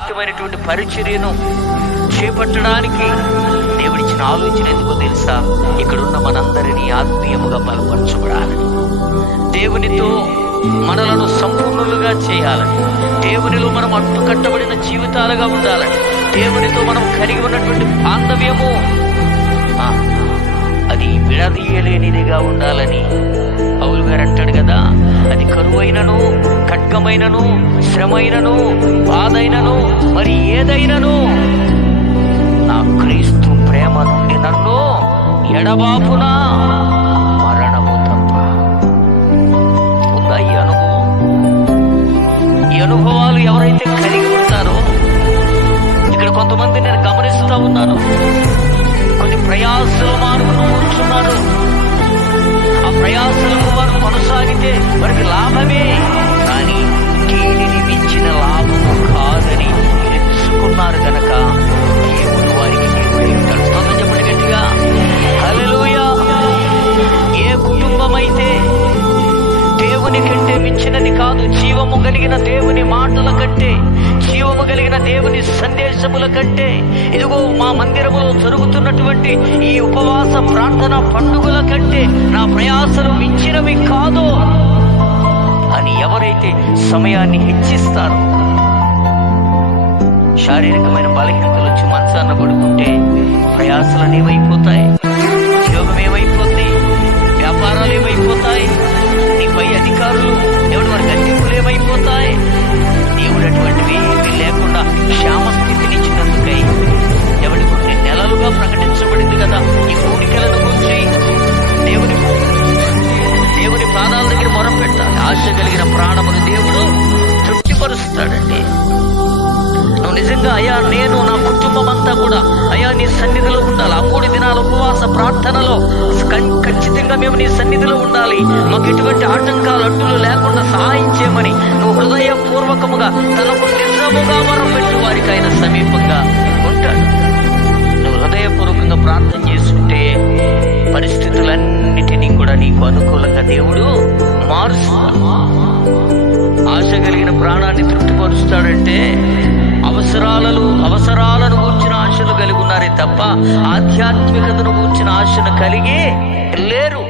బాధ్యతమైనటువంటి పరిచర్యను చేపట్టడానికి దేవుడిచ్చిన ఆలోచన ఎందుకో తెలుసా? ఇక్కడున్న మనందరినీ ఆత్మీయముగా బలపరచబడాలని, దేవునితో మనలను సంపూర్ణులుగా చేయాలని, దేవునిలో మనం అడ్డుకట్టబడిన జీవితాలుగా ఉండాలని, దేవునితో మనం కలిగి ఉన్నటువంటి బాంధవ్యము అది విడదీయలేనిదిగా ఉండాలని పౌలు గారు అంటాడు కదా, అది కరువైనను, ఖడ్గమైనను, శ్రమైనను, బాధైనను, మరి ఏదైనను నా క్రీస్తు ప్రేమ నుండి నన్ను ఎడబాపునా మరణము తప్ప. ఉందా ఈ అనుభవం? ఈ అనుభవాలు ఎవరైతే కలిగి ఉంటారో, ఇక్కడ కొంతమంది నేను గమనిస్తూ ఉన్నాను, కొన్ని ప్రయాసలు మానుకుని కూర్చున్నారు. ఆ ప్రయాసలకు వారు కొనసాగితే వారికి లాభమే, కానీ దీనిని మించిన లాభము కాదని ఎంచుకున్నారు గనక దేవుడు వారికి దేవుడై ఉంటాడు. స్తోత్రం చెప్పండి గట్టిగా, హల్లెలూయా. ఏ కుటుంబం అయితే దేవుని కంటే మించినది కాదు, జీవము కలిగిన దేవుని మాటల కంటే, జీవము కలిగిన దేవుని సందేశముల కంటే, ఇదిగో మా మందిరములో జరుగుతున్నటువంటి ఈ ఉపవాస ప్రార్థన పండుగల కంటే నా ప్రయాసలు మించినవి కాదు అని ఎవరైతే సమయాన్ని హెచ్చిస్తారో, శారీరకమైన బలహీనతలు వచ్చి మంచాన్న పడుకుంటే ప్రయాసలు ఏమైపోతాయి, ఉద్యోగం ఏమైపోతుంది, వ్యాపారాలు ఏమైపోతాయి, నీపై అధికారులు దేవుడు వారి గట్టింపులు ఏమైపోతాయి. దేవుడు అటువంటివి ఏమీ లేకుండా క్షేమస్థితినిచ్చినందుకై ఎవరి కొన్ని నెలలుగా ప్రకటించబడింది కదా ఈ కోరికలను గురించి. దేవుని పాదాల దగ్గర మొరపెట్టాలి. ఆశ కలిగిన ప్రాణమును దేవుడు తృప్తిపరుస్తాడండి. నువ్వు నిజంగా అయ్యా నేను నా కుటుంబం అంతా కూడా అయ్యా నీ సన్నిధిలో ఉండాలి, ఆ 3 దినాల ఉపవాస ప్రార్థనలో ఖచ్చితంగా మేము నీ సన్నిధిలో ఉండాలి, మాకు ఎటువంటి ఆటంకాలు అడ్డులు లేకుండా సహాయం చేయమని నువ్వు హృదయపూర్వకముగా తనకు నిజముగా మొరపెట్టు వారికి ఆయన సమీపంగా ఉంటాడు. నువ్వు హృదయపూర్వకంగా ప్రార్థన చేసుకుంటే పరిస్థితులన్నిటినీ కూడా నీకు అనుకూలంగా దేవుడు మారుస్తాడు. ఆశ కలిగిన ప్రాణాన్ని తృప్తిపరుస్తాడంటే అవసరాలను గూర్చిన ఆశలు కలిగి ఉన్నారే తప్ప ఆధ్యాత్మికతను గూర్చిన ఆశను కలిగి లేరు.